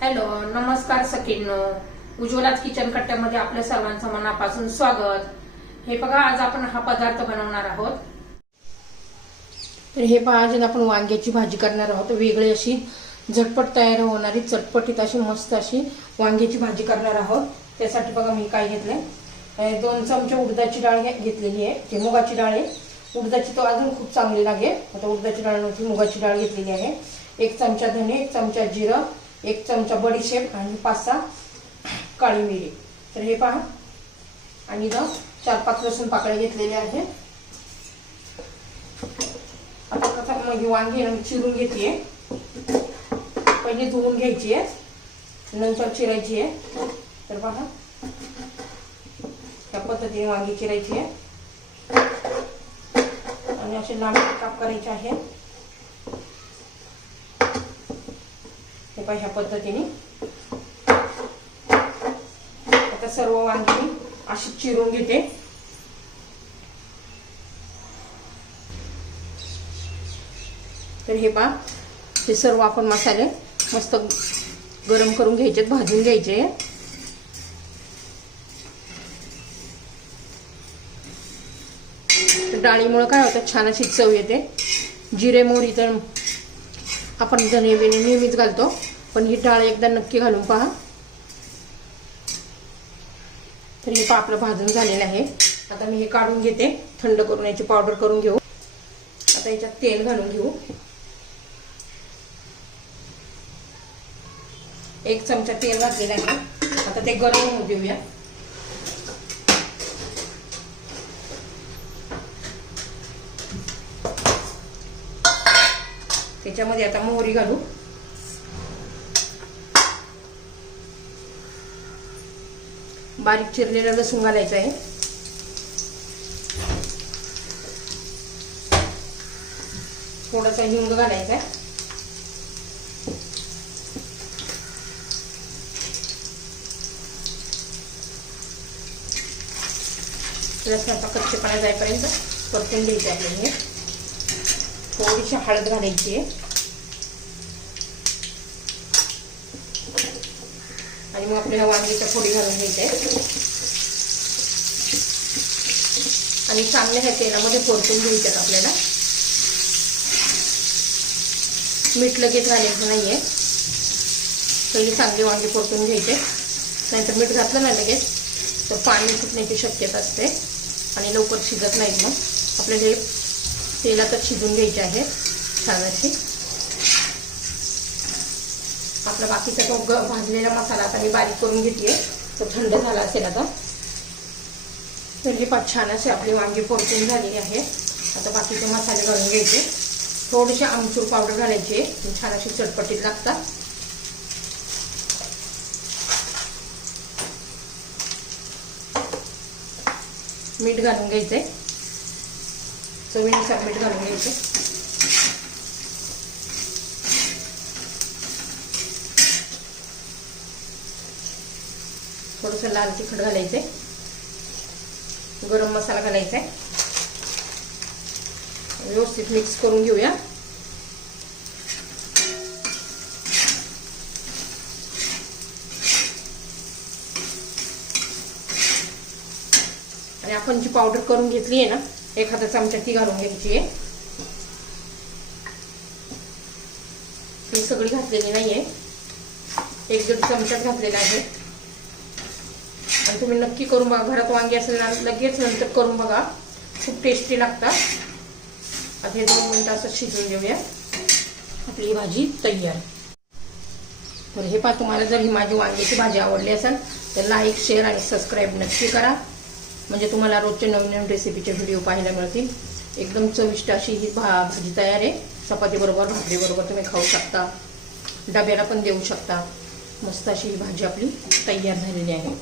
Hello, नमस्कार सखींनो. उज्ज्वलाच kitchen कट्ट्यामध्ये आपल्या सर्वांचं मनापासून स्वागत. हे बघा, आज आपण हा पदार्थ बनवणार आहोत. तर हे पहा, आज आपण वांग्याची भाजी करणार आहोत. वेगळी अशी झटपट तयार होणारी, चटपटीत अशी मस्त अशी वांग्याची भाजी करणार आहोत. त्यासाठी बघा मी काय घेतलंय, 2 चमचे उडदाची डाळ घेतलेली आहे. ती मुगाची डाळ आहे. उडदाची तो अजून खूप चांगली लागेल. आता उडदाची डाळ नव्हती, मुगाची डाळ घेतलेली आहे. 1 चमचा धने, 1 चमचा जिरं, 1 चमचा बडीशेप आणि 5-6 काळी मिरी. तर हे पहा, आणि 4-5 लसूण पाकळ्या घेतलेले आहे. आता कसं म्हणजे वांगी चिरून घेते. पहिले धुवून घ्यायची आहे, नंतर चिरायची आहे. तर पहा, त्या पद्धतीने वांगी चिरायची आहे आणि असे लांब काप करायचे आहे. हे पहा, ह्या पद्धतीने आता सर्व वांगी अशी चिरून घेते. तर हे पहा, हे सर्व आपण मसाले मस्त गरम करून घ्यायचे, भाजून घ्यायचे. डाळीमुळे काय होतं, छान अशी चव येते. जिरे मोहरी तर आपण धने बिने नेहमीच घालतो, पण ही डाळ एकदा नक्की घालून पहा. तर हे पहा, आपलं भाजून झालेलं आहे. आता मी हे काढून घेते, थंड करून याची पावडर करून घेऊ. आता याच्यात तेल घालून घेऊ. 1 चमचा तेल घातलेलं आहे. आता ते गरम होऊ देऊया. त्याच्यामध्ये आता मोहरी घालू. बारीक चिरलेलं लसूण घालायचं आहे. थोडासा हिंग घालायचा आहे. लसणाचा कच्चेपणा जाईपर्यंत परतून घ्यायचं आहे. थोडीशी हळद घालायची आहे आणि मग आपल्याला वांगीच्या फोडी घालून घ्यायच्या आहे आणि चांगल्या ह्या तेलामध्ये परतून घ्यायच्यात. आपल्याला मीठ लगेच घालायचं नाहीये. पहिले चांगले वांगे परतून घ्यायचे, नाहीतर मीठ घातलं ना लगेच तर पाणी सुटण्याची शक्यता असते आणि लवकर शिजत नाहीत. मग आपल्याला हे तेलातच शिजून घ्यायचे आहे छान अशी. आपला बाकीचा तो भाजलेला मसाला आता मी बारीक करून घेते. तो थंड झाला असेल आता. तर हे पाच छान असे आपली वांगी परतून झालेली आहे. आता बाकीचे मसाले घालून घ्यायचे. थोडीशी आमचूर पावडर घालायची, छान अशी चटपटीत लागतात. मीठ घालून घ्यायचंय, चवीनुसार मीठ घालून घ्यायचे. थोडंसं लाल तिखट घालायचंय. गरम मसाला घालायचा. व्यवस्थित मिक्स करून घेऊया. आणि आपण जी पावडर करून घेतली आहे ना, 1 चमचा ती घालून घ्यायची आहे. ही सगळी घातलेली नाहीये, 1-1.5 चमचा घातलेला आहे. आणि तुम्ही नक्की करून बघा. घरात वांगी असेल ना, लगेच नंतर करून बघा, खूप टेस्टी लागतात. आता हे 2 मिनिटं असं शिजवून घेऊया. आपली भाजी तयार. तर हे पहा, तुम्हाला जर ही माझी वांग्याची भाजी आवडली असेल तर लाईक, शेअर आणि सबस्क्राईब नक्की करा. म्हणजे तुम्हाला रोजचे नवीन रेसिपीचे व्हिडिओ पाहायला मिळतील. एकदम चविष्ट अशी ही भाजी तयार आहे. चपाती बरोबर, भाकरी बरोबर तुम्ही खाऊ शकता, डब्याला पण देऊ शकता. मस्त अशी ही भाजी आपली तयार झालेली आहे.